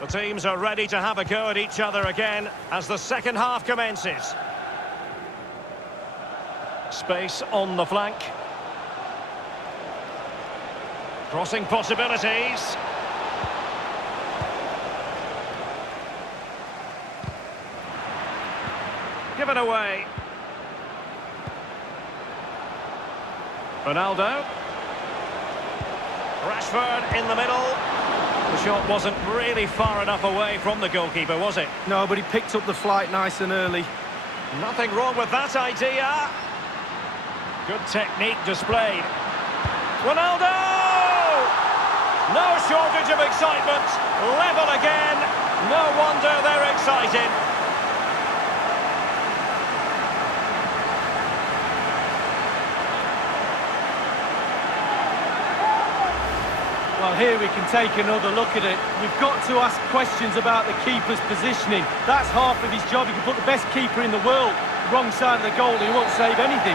The teams are ready to have a go at each other again as the second half commences. Space on the flank. Crossing possibilities. Given away. Ronaldo. Rashford in the middle. The shot wasn't really far enough away from the goalkeeper, was it? No, but he picked up the flight nice and early. Nothing wrong with that idea. Good technique displayed. Ronaldo! No shortage of excitement. Level again. No wonder they're excited. Well, here we can take another look at it. We've got to ask questions about the keeper's positioning. That's half of his job. He can put the best keeper in the world wrong side of the goal. He won't save anything.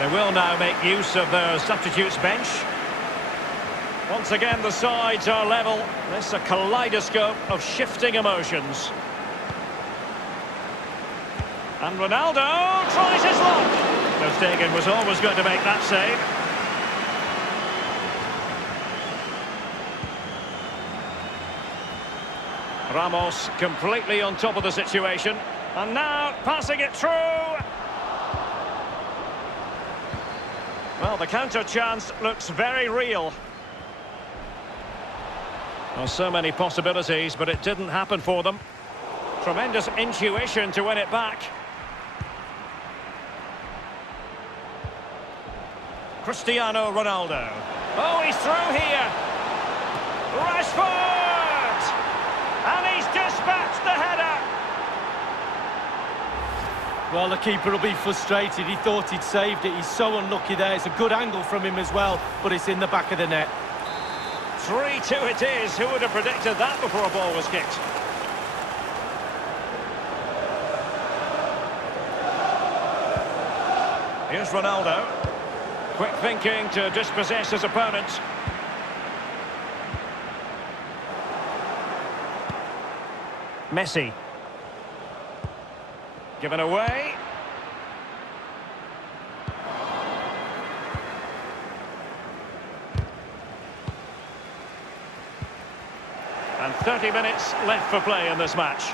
They will now make use of their substitutes bench. Once again, the sides are level. This is a kaleidoscope of shifting emotions. And Ronaldo tries his luck. Ter Stegen was always going to make that save. Ramos completely on top of the situation. And now passing it through. Well, the counter chance looks very real. Well, so many possibilities, but it didn't happen for them. Tremendous intuition to win it back. Cristiano Ronaldo. Oh, he's through here. Rashford! And he's dispatched the header. Well, the keeper will be frustrated. He thought he'd saved it. He's so unlucky there. It's a good angle from him as well, but it's in the back of the net. 3-2 it is. Who would have predicted that before a ball was kicked? Here's Ronaldo. Quick thinking to dispossess his opponent. Messi. Given away. And 30 minutes left for play in this match.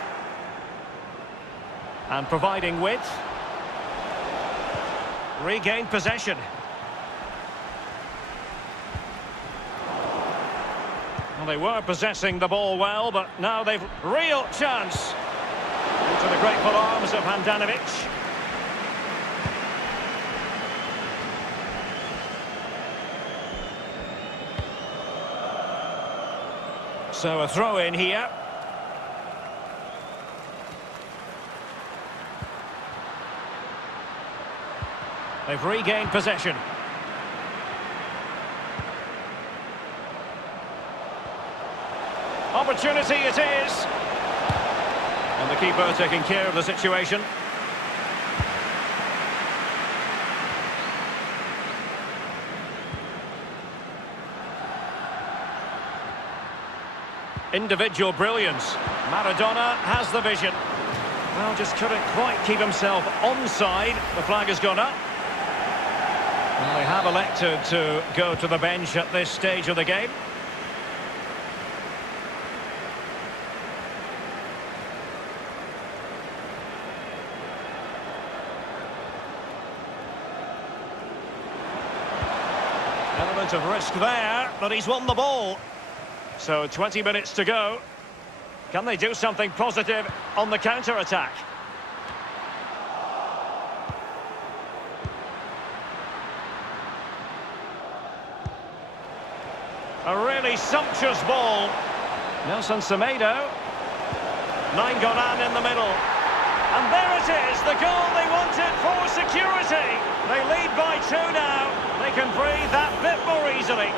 And providing width. Regained possession. Well, they were possessing the ball well, but now they've real chance. Into the grateful arms of Handanovic. So a throw in here. They've regained possession. Opportunity it is. And the keeper taking care of the situation. Individual brilliance. Maradona has the vision. Well, just couldn't quite keep himself onside. The flag has gone up. Well, they have elected to go to the bench at this stage of the game. Element of risk there, but he's won the ball. So 20 minutes to go. Can they do something positive on the counter-attack? A really sumptuous ball. Nelson Semedo. Nainggolan in the middle. And there it is, the goal they wanted for security. They lead by 2 now. They can breathe that bit more easily.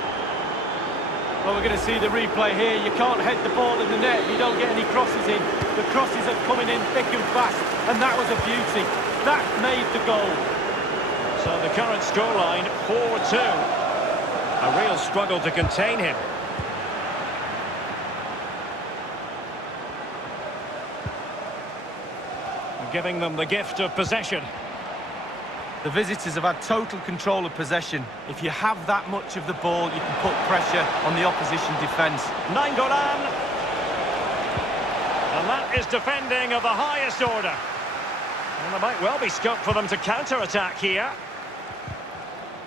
Well, we're going to see the replay here. You can't head the ball in the net if you don't get any crosses in. The crosses are coming in thick and fast, and that was a beauty. That made the goal. So the current scoreline, 4-2. A real struggle to contain him. giving them the gift of possession. The visitors have had total control of possession. If you have that much of the ball, you can put pressure on the opposition defence. Nainggolan. And that is defending of the highest order. And there might well be scope for them to counter-attack here.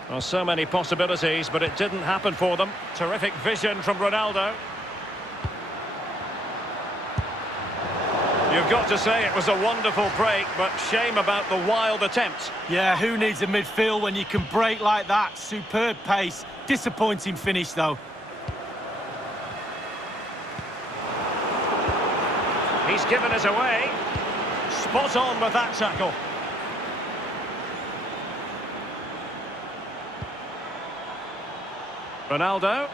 Well, so many possibilities, but it didn't happen for them. Terrific vision from Ronaldo. You've got to say it was a wonderful break, but shame about the wild attempt. Yeah, who needs a midfield when you can break like that? Superb pace. Disappointing finish, though. He's given it away. Spot on with that tackle. Ronaldo.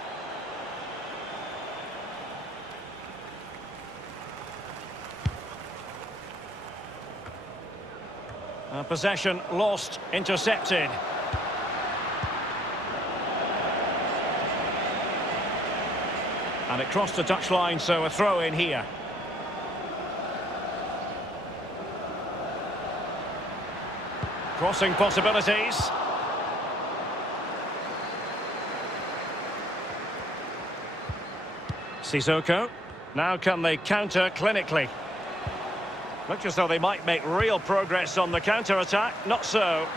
Possession lost, intercepted. And it crossed the touchline, so a throw in here. Crossing possibilities. Sissoko. Now can they counter clinically? Looks as though they might make real progress on the counter-attack. Not so.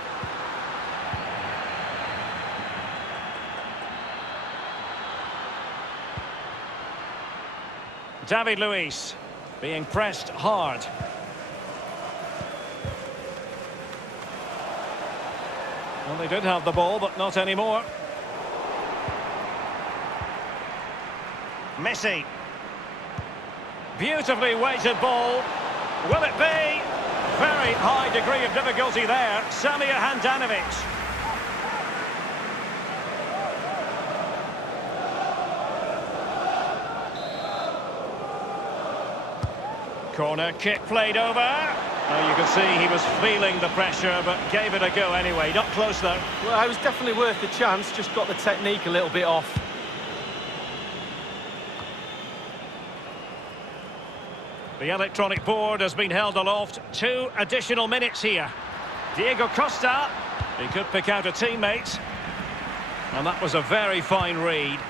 David Luiz being pressed hard. Well, they did have the ball, but not anymore. Messi. Beautifully weighted ball. Will it be? Very high degree of difficulty there. Samir Handanovic. Corner kick played over. Well, you can see he was feeling the pressure, but gave it a go anyway. Not close, though. Well, it was definitely worth the chance. Just got the technique a little bit off. The electronic board has been held aloft. 2 additional minutes here. Diego Costa. He could pick out a teammate. And that was a very fine read.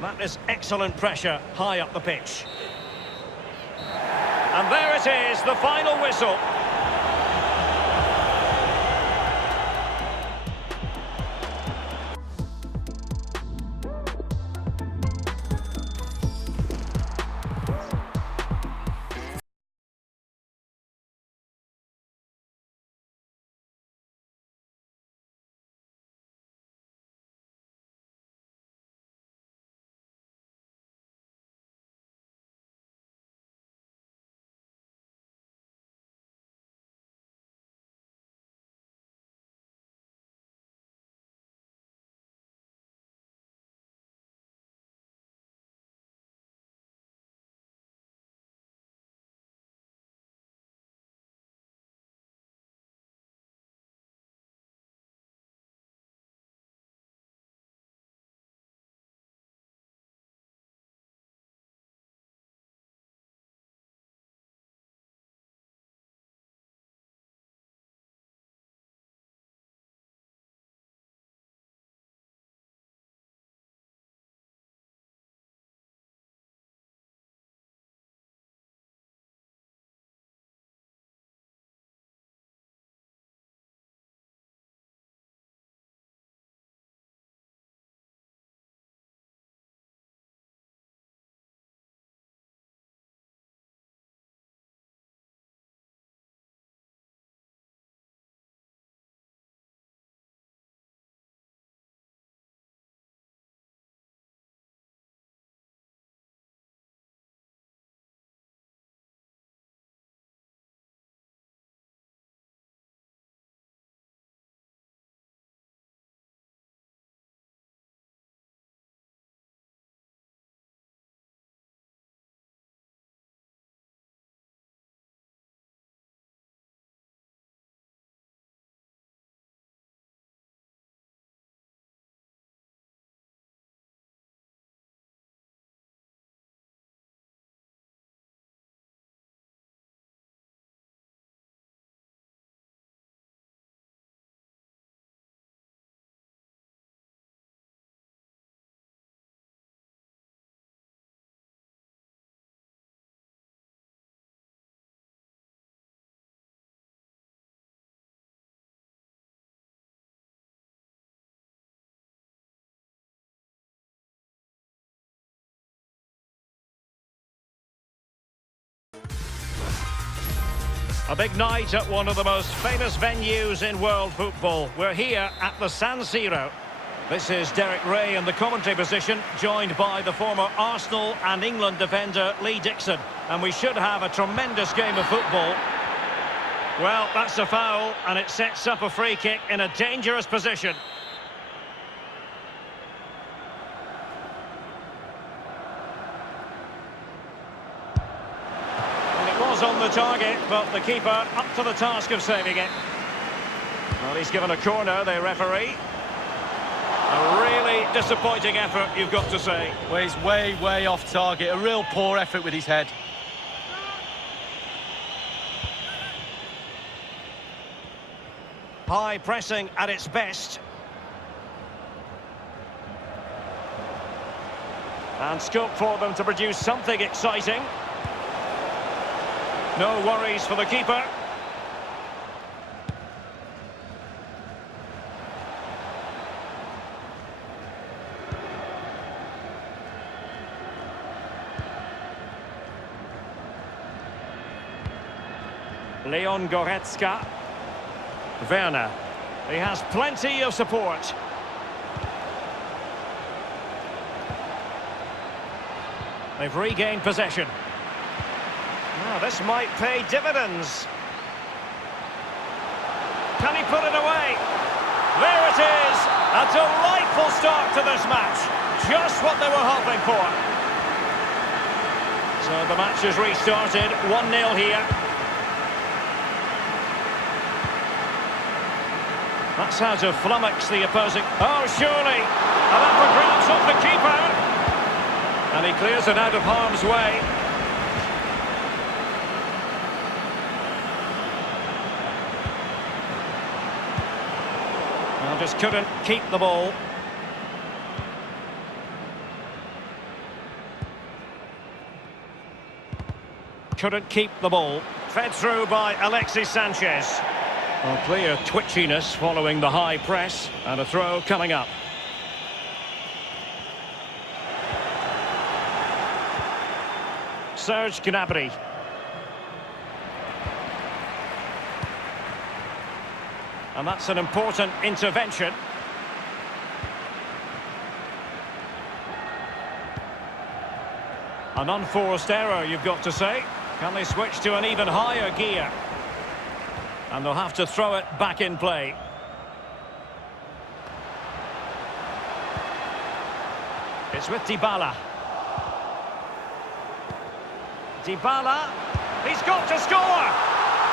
That is excellent pressure high up the pitch. And there it is, the final whistle. A big night at one of the most famous venues in world football. We're here at the San Siro. This is Derek Ray in the commentary position, joined by the former Arsenal and England defender Lee Dixon. And we should have a tremendous game of football. Well, that's a foul, and it sets up a free kick in a dangerous position. On the target, but the keeper up to the task of saving it. Well, he's given a corner, the referee. A really disappointing effort, you've got to say. Well, he's way off target. A real poor effort with his head. High pressing at its best. And scope for them to produce something exciting. No worries for the keeper. Leon Goretzka. Werner. He has plenty of support. They've regained possession. Now, this might pay dividends. Can he put it away? There it is! A delightful start to this match. Just what they were hoping for. So the match has restarted. 1-0 here. That's how to flummox the opposing... Oh, surely! And that one grabs off the keeper. And he clears it out of harm's way. Just couldn't keep the ball. Couldn't keep the ball. Fed through by Alexis Sanchez. Well, clear twitchiness following the high press. And a throw coming up. Serge Gnabry. And that's an important intervention. An unforced error, you've got to say. Can they switch to an even higher gear? And they'll have to throw it back in play. It's with Dybala. Dybala. He's got to score!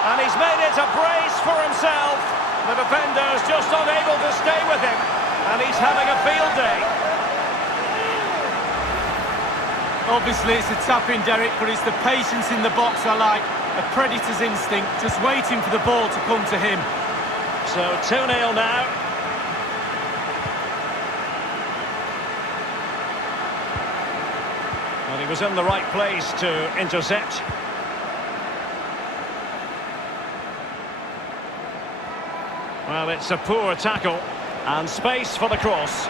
And he's made it a brace for himself. The defender's just unable to stay with him, and he's having a field day. Obviously, it's a tap-in, Derek, but it's the patience in the box I like. A predator's instinct, just waiting for the ball to come to him. So 2-0 now. And he was in the right place to intercept. Well, it's a poor tackle, and space for the cross.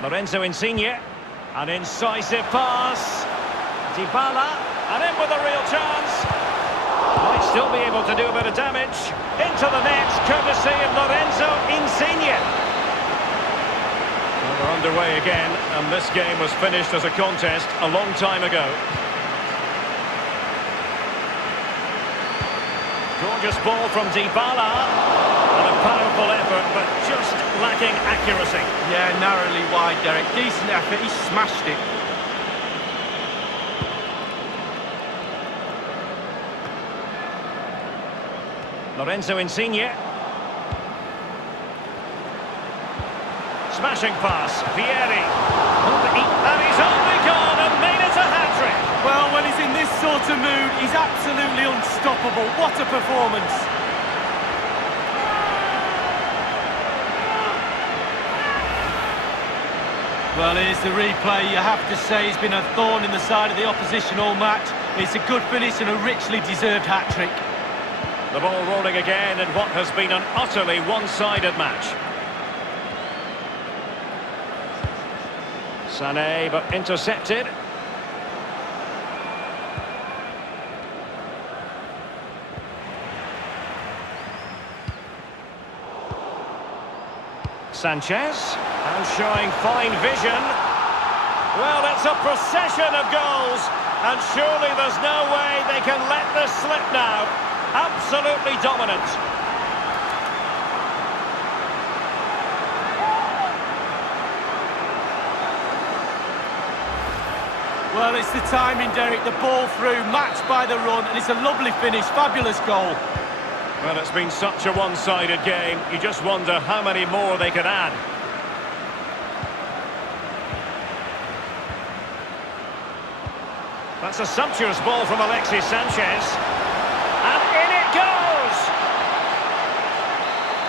Lorenzo Insigne, an incisive pass. Dybala, and in with a real chance. Might still be able to do a bit of damage. Into the net, courtesy of Lorenzo Insigne. Well, we're underway again, and this game was finished as a contest a long time ago. Gorgeous ball from Dybala, and a powerful effort, but just lacking accuracy. Yeah, narrowly wide, Derek. Decent effort, he smashed it. Lorenzo Insigne. Smashing pass, Vieri. And he's only gone and made it a hat-trick. Well, when he's in this sort of mood, he's absolutely unstoppable. What a performance. Well, here's the replay. You have to say he's been a thorn in the side of the opposition all match. It's a good finish and a richly deserved hat-trick. The ball rolling again in what has been an utterly one-sided match. Sané, but intercepted. Sanchez, and showing fine vision. Well, it's a procession of goals, and surely there's no way they can let this slip now. Absolutely dominant. Well, it's the timing, Derek. The ball through, matched by the run, and it's a lovely finish. Fabulous goal. Well, it's been such a one-sided game. You just wonder how many more they could add. That's a sumptuous ball from Alexis Sanchez. And in it goes!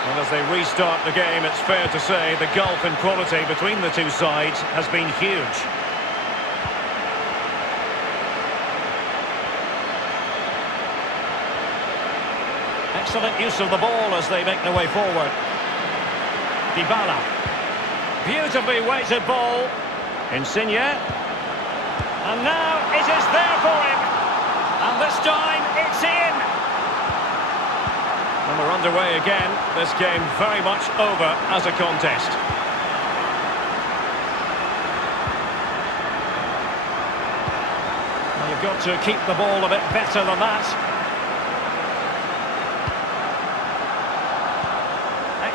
Well, as they restart the game, it's fair to say the gulf in quality between the two sides has been huge. Excellent use of the ball as they make their way forward. Dybala. Beautifully weighted ball. Insigne. And now it is there for him. And this time it's in. And we're underway again. This game very much over as a contest. Well, you've got to keep the ball a bit better than that.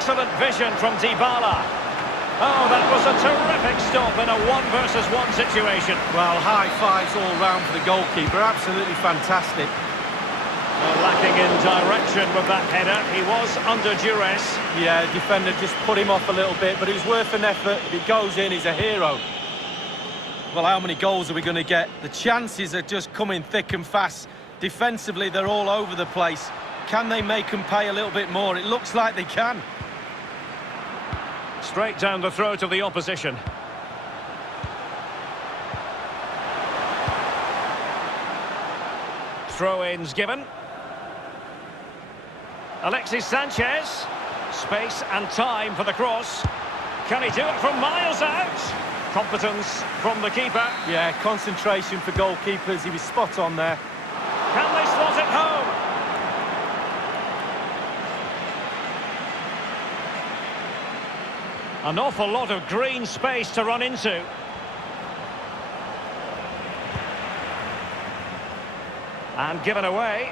Excellent vision from Dybala. Oh, that was a terrific stop in a 1-versus-1 situation. Well, high fives all round for the goalkeeper. Absolutely fantastic. Well, lacking in direction with that header. He was under duress. Yeah, the defender just put him off a little bit, but it was worth an effort. If it goes in, he's a hero. Well, how many goals are we going to get? The chances are just coming thick and fast. Defensively, they're all over the place. Can they make them pay a little bit more? It looks like they can. Straight down the throat of the opposition. Throw-ins given. Alexis Sanchez. Space and time for the cross. Can he do it from miles out? Competence from the keeper. Yeah, concentration for goalkeepers. He was spot on there. Can they slot it home? An awful lot of green space to run into. And given away.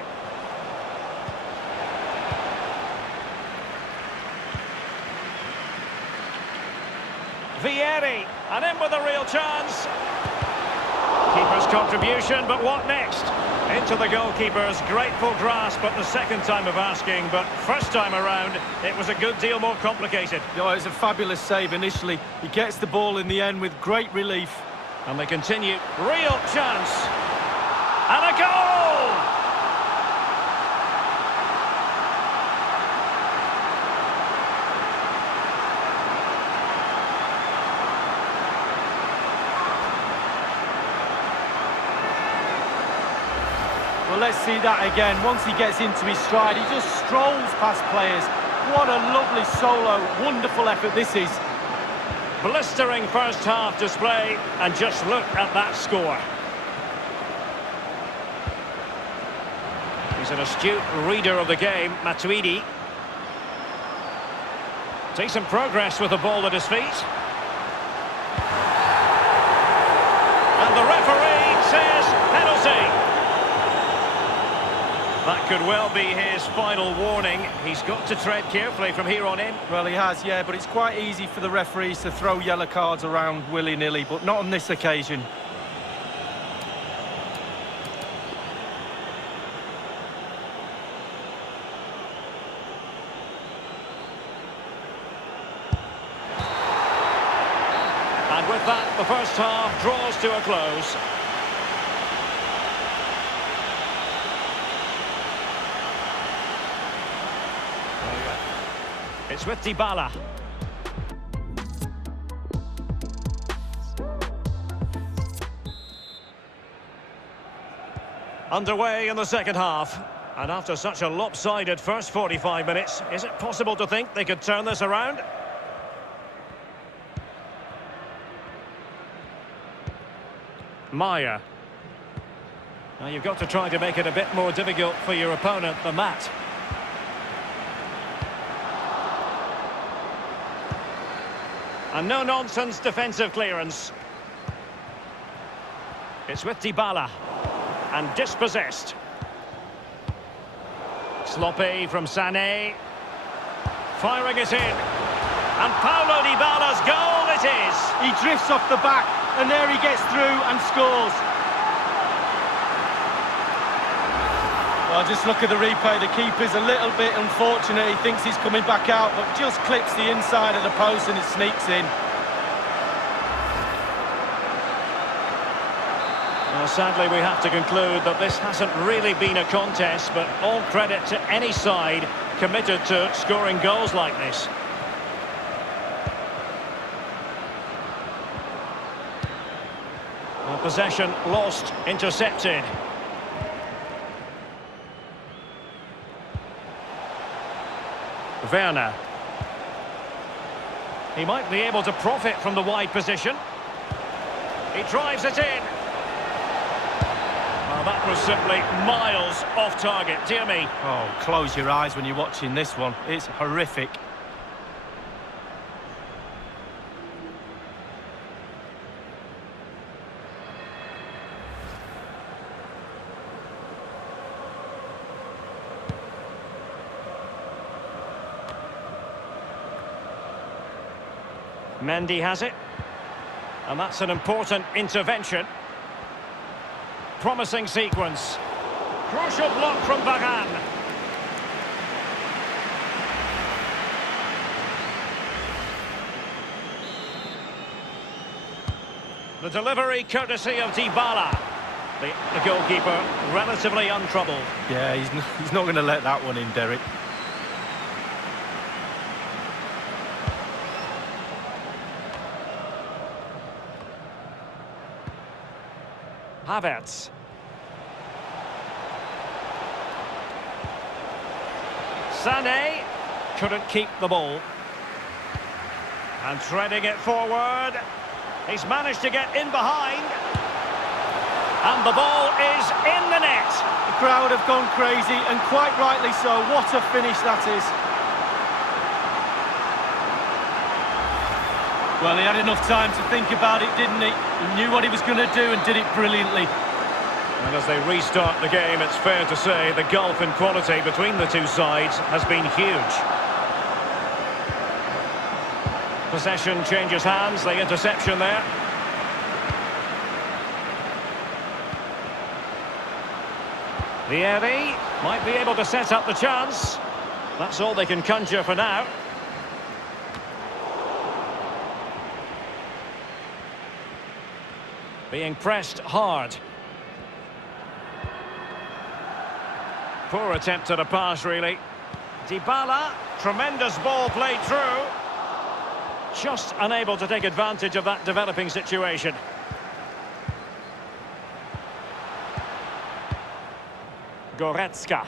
Vieri, and in with a real chance. Keeper's contribution, but what next? Into the goalkeeper's grateful grasp at the second time of asking, but first time around, it was a good deal more complicated. Oh, it was a fabulous save initially. He gets the ball in the end with great relief. And they continue. Real chance. And a goal! Well, let's see that again. Once he gets into his stride, he just strolls past players. What a lovely solo. Wonderful effort this is. Blistering first half display, and just look at that score. He's an astute reader of the game, Matuidi. Decent progress with the ball at his feet. And the referee says penalty. That could well be his final warning. He's got to tread carefully from here on in. Well, he has, yeah, but it's quite easy for the referees to throw yellow cards around willy-nilly, but not on this occasion. And with that, the first half draws to a close. It's with Dybala. Underway in the second half. And after such a lopsided first 45 minutes, is it possible to think they could turn this around? Maya. Now you've got to try to make it a bit more difficult for your opponent than that. And no-nonsense defensive clearance. It's with Dybala. And dispossessed. Sloppy from Sané. Firing it in. And Paulo Dybala's goal it is. He drifts off the back, and there he gets through and scores. Well, just look at the replay. The keeper's a little bit unfortunate. He thinks he's coming back out, but just clips the inside of the post and it sneaks in. Well, sadly, we have to conclude that this hasn't really been a contest, but all credit to any side committed to scoring goals like this. Well, possession lost, intercepted. Werner. He might be able to profit from the wide position. He drives it in. Well, that was simply miles off target, dear me. Oh, close your eyes when you're watching this one. It's horrific. Mendy has it. And that's an important intervention. Promising sequence. Crucial block from Varane. The delivery courtesy of Dybala. The goalkeeper relatively untroubled. Yeah, he's not going to let that one in, Derek. Havertz. Sané couldn't keep the ball. And treading it forward. He's managed to get in behind. And the ball is in the net. The crowd have gone crazy, and quite rightly so. What a finish that is. Well, he had enough time to think about it, didn't he? He knew what he was going to do and did it brilliantly. And as they restart the game, it's fair to say the gulf in quality between the two sides has been huge. Possession changes hands, the interception there. Vieri might be able to set up the chance. That's all they can conjure for now. Being pressed hard. Poor attempt at a pass, really. Dybala, tremendous ball played through. Just unable to take advantage of that developing situation. Goretzka.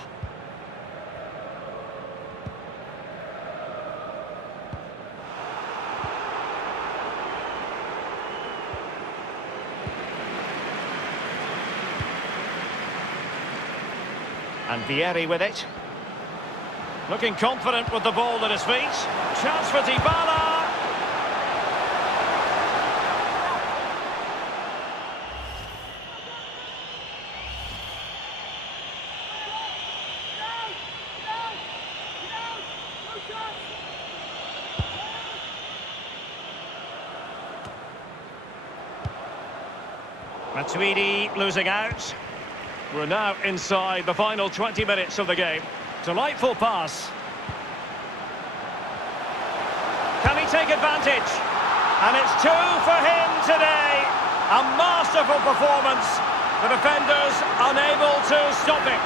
And Vieri with it. Looking confident with the ball at his feet. Chance for Dybala. Matuidi losing out. We're now inside the final 20 minutes of the game. Delightful pass. Can he take advantage? And it's two for him today. A masterful performance. The defenders unable to stop him.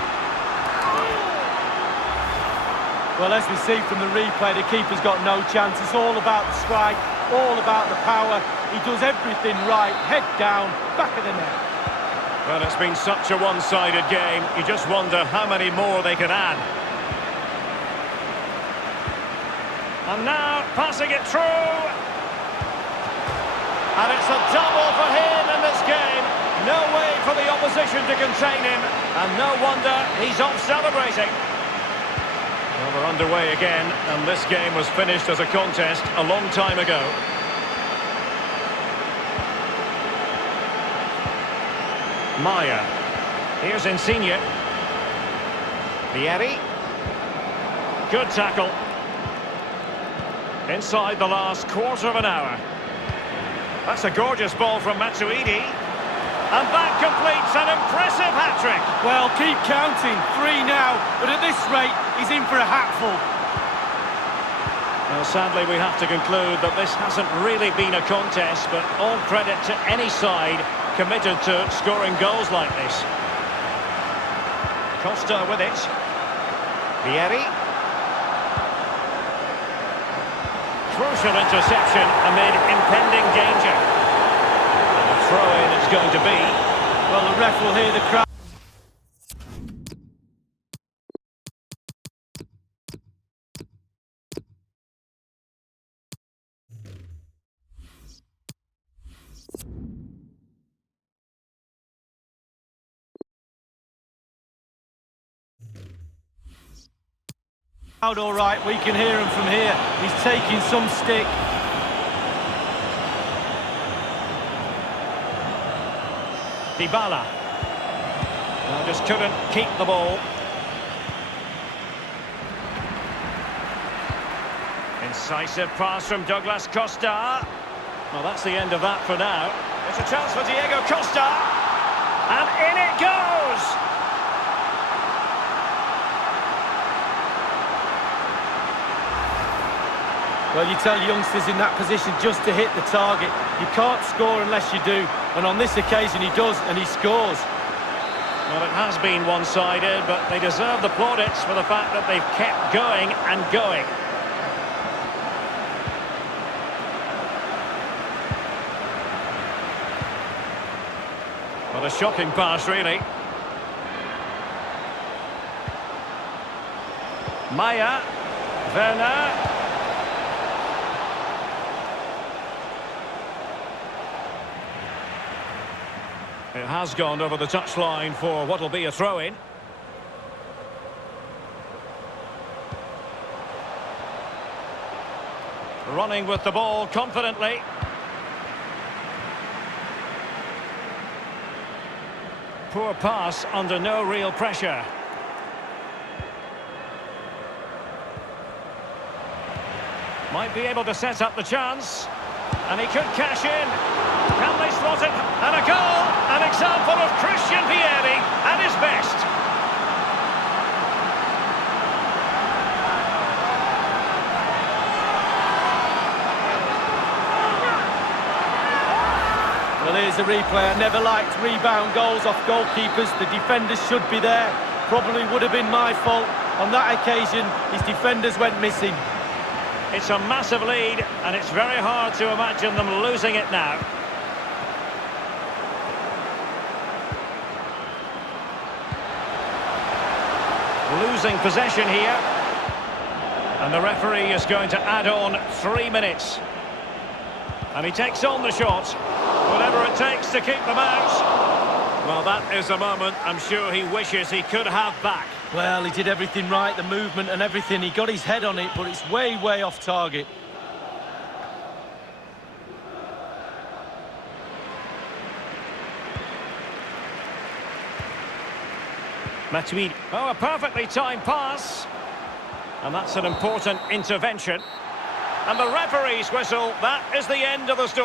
Well, as we see from the replay, the keeper's got no chance. It's all about the strike, all about the power. He does everything right. Head down, back of the net. Well, it's been such a one-sided game. You just wonder how many more they can add. And now, passing it through. And it's a double for him in this game. No way for the opposition to contain him. And no wonder he's off celebrating. Well, we're underway again, and this game was finished as a contest a long time ago. Maya. Here's Insigne. Vieri. Good tackle. Inside the last quarter of an hour. That's a gorgeous ball from Matuidi. And that completes an impressive hat-trick. Well, keep counting. 3 now, but at this rate, he's in for a hatful. Well, sadly, we have to conclude that this hasn't really been a contest, but all credit to any side committed to scoring goals like this. Costa with it. Vieri. Crucial interception amid impending danger. And a throw-in it's going to be. Well, the ref will hear the crowd. All right, we can hear him from here. He's taking some stick. Dybala. Well, just couldn't keep the ball. Incisive pass from Douglas Costa. Well, that's the end of that for now. It's a chance for Diego Costa. And in it goes! Well, you tell youngsters in that position just to hit the target. You can't score unless you do. And on this occasion he does, and he scores. Well, it has been one-sided, but they deserve the plaudits for the fact that they've kept going and going. What a shocking pass, really. Maya. Werner. It has gone over the touchline for what will be a throw-in. Running with the ball confidently. Poor pass under no real pressure. Might be able to set up the chance. And he could cash in. Can they slot it? And a goal! An example of Christian Vieri at his best. Well, here's the replay. I never liked rebound goals off goalkeepers. The defenders should be there. Probably would have been my fault. On that occasion, his defenders went missing. It's a massive lead, and it's very hard to imagine them losing it now. Losing possession here. And the referee is going to add on 3 minutes. And he takes on the shot. Whatever it takes to keep them out. Well, that is a moment I'm sure he wishes he could have back. Well, he did everything right, the movement and everything. He got his head on it, but it's way, way off target. Matuidi. Oh, a perfectly timed pass. And that's an important intervention. And the referee's whistle, that is the end of the story.